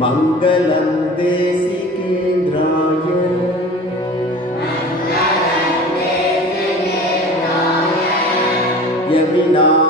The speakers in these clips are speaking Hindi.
मङ्गलं देशिकेन्द्राय यमिनां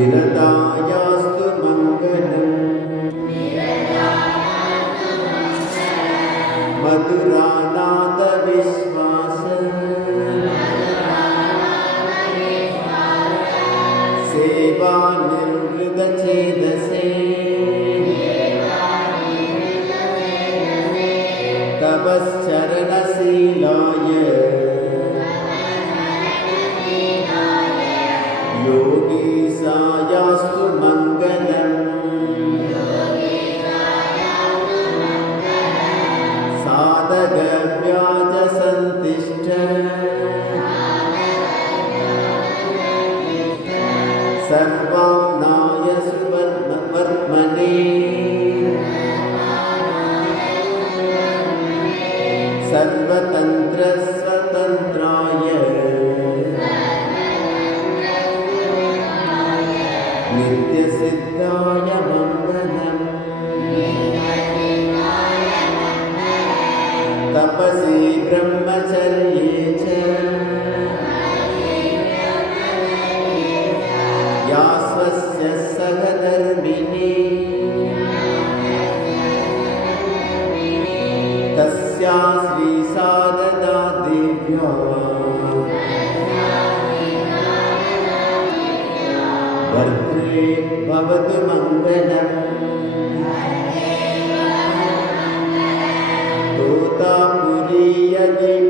निरतायास्तु मङ्गलम्। मधुरानादविश्वास सेवा निर्वृतचेतसे तपसि ब्रह्मचर्ये च। या स्वस्य सहधर्मिणी तस्या श्रीसारदा देव्या। भवतु मङ्गलम्। Pedre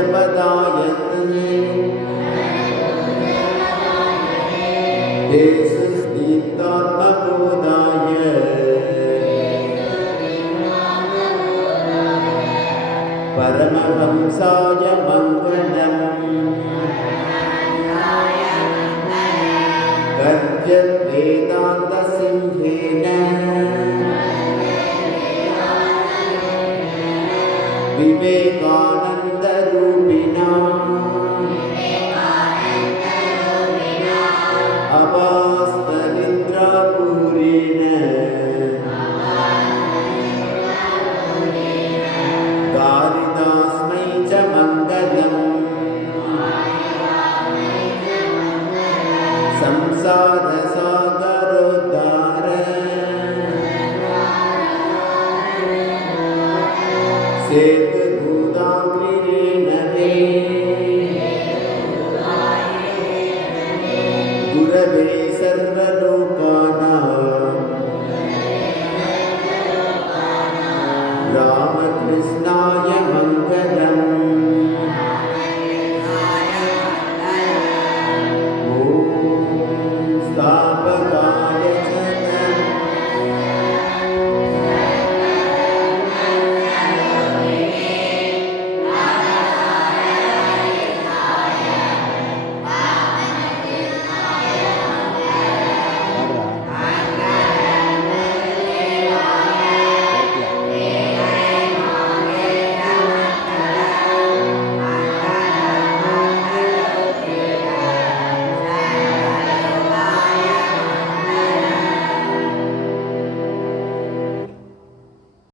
உதயபதாயத்னே தேசு தீப்தாத்மபோதாய பரமஹம்சாய மங்களம் கர்ஜத் வேதாந்த சிம்ஹேன